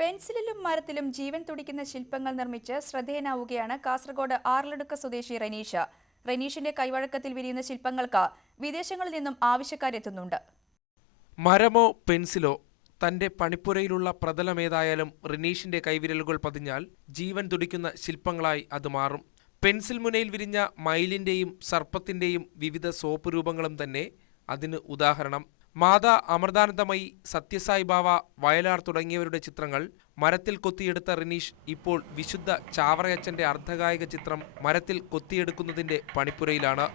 പെൻസിലിലും മരത്തിലും ജീവൻ തുടിക്കുന്ന ശില്പങ്ങൾ നിർമ്മിച്ച് ശ്രദ്ധേയനാവുകയാണ് കാസർഗോഡ് ആർലടുക്ക സ്വദേശി റനീഷ്. റനീഷിന്റെ കൈവഴക്കത്തിൽ വിരിയുന്ന ശില്പങ്ങൾക്ക് വിദേശങ്ങളിൽ നിന്നും ആവശ്യക്കാരെത്തുന്നുണ്ട്. മരമോ പെൻസിലോ തന്റെ പണിപ്പുരയിലുള്ള പ്രതലമേതായാലും റിനീഷിന്റെ കൈവിരലുകൾ പതിഞ്ഞാൽ ജീവൻ തുടിക്കുന്ന ശില്പങ്ങളായി അത് മാറും. പെൻസിൽ മുനയിൽ വിരിഞ്ഞ മയിലിന്റെയും സർപ്പത്തിന്റെയും വിവിധ സോപ്പ് രൂപങ്ങളും തന്നെ അതിന് ഉദാഹരണം. മാതാ അമൃതാനന്ദമയി, സത്യസായി ബാവ, വയലാർ തുടങ്ങിയവരുടെ ചിത്രങ്ങൾ മരത്തിൽ കൊത്തിയെടുത്ത റിനീഷ് ഇപ്പോൾ വിശുദ്ധ ചാവറയച്ചന്റെ അർദ്ധകായിക ചിത്രം മരത്തിൽ കൊത്തിയെടുക്കുന്നതിന്റെ പണിപ്പുരയിലാണ്.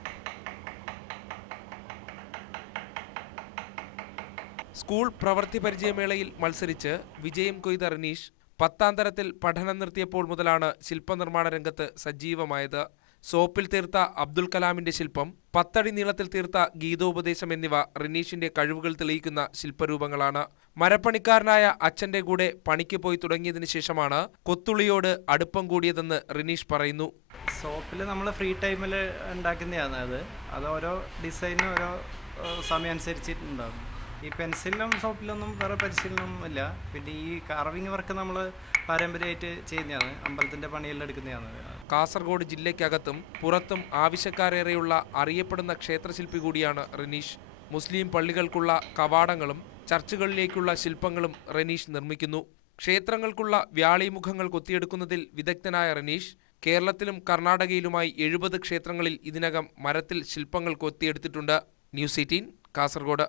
സ്കൂൾ പ്രവൃത്തി പരിചയമേളയിൽ മത്സരിച്ച് വിജയം കൊയ്ത റിനീഷ് 10ാം തരത്തിൽ പഠനം നിർത്തിയപ്പോൾ മുതലാണ് ശില്പനിർമ്മാണ രംഗത്ത് സജീവമായത്. സോപ്പിൽ തീർത്ത അബ്ദുൽ കലാമിന്റെ ശില്പം, 10 അടി നീളത്തിൽ തീർത്ത ഗീതോപദേശം എന്നിവ റിനീഷിന്റെ കഴിവുകൾ തെളിയിക്കുന്ന ശില്പരൂപങ്ങളാണ്. മരപ്പണിക്കാരനായ അച്ഛന്റെ കൂടെ പണിക്ക് പോയി തുടങ്ങിയതിനു ശേഷമാണ് കൊത്തുളിയോട് അടുപ്പം കൂടിയതെന്ന് റിനീഷ് പറയുന്നു. സോപ്പിൽ നമ്മൾ ഫ്രീ ടൈമിൽ ഉണ്ടാക്കുന്നതാണ് അത് ഓരോ ഡിസൈനും ഓരോ സമയം അനുസരിച്ചിട്ടുണ്ടാകും. ഈ പെൻസിലിനും സോപ്പിലൊന്നും വേറെ പരിശീലനം ഇല്ല. പിന്നെ ഈ കാർവിംഗ് വർക്ക് നമ്മൾ പാരമ്പര്യമായിട്ട് ചെയ്യുന്നതാണ്, അമ്പലത്തിൻ്റെ പണിയെല്ലാം എടുക്കുന്നതാണ്. കാസർഗോഡ് ജില്ലയ്ക്കകത്തും പുറത്തും ആവശ്യക്കാരേറെയുള്ള അറിയപ്പെടുന്ന ക്ഷേത്രശില്പി കൂടിയാണ് റനീഷ്. മുസ്ലിം പള്ളികൾക്കുള്ള കവാടങ്ങളും ചർച്ചുകളിലേക്കുള്ള ശില്പങ്ങളും റനീഷ് നിർമ്മിക്കുന്നു. ക്ഷേത്രങ്ങൾക്കുള്ള വ്യാളിമുഖങ്ങൾ കൊത്തിയെടുക്കുന്നതിൽ വിദഗ്ധനായ റനീഷ് കേരളത്തിലും കർണാടകയിലുമായി 70 ക്ഷേത്രങ്ങളിൽ ഇതിനകം മരത്തിൽ ശില്പങ്ങൾ കൊത്തിയെടുത്തിട്ടുണ്ട്. ന്യൂസ് 18 കാസർഗോഡ്.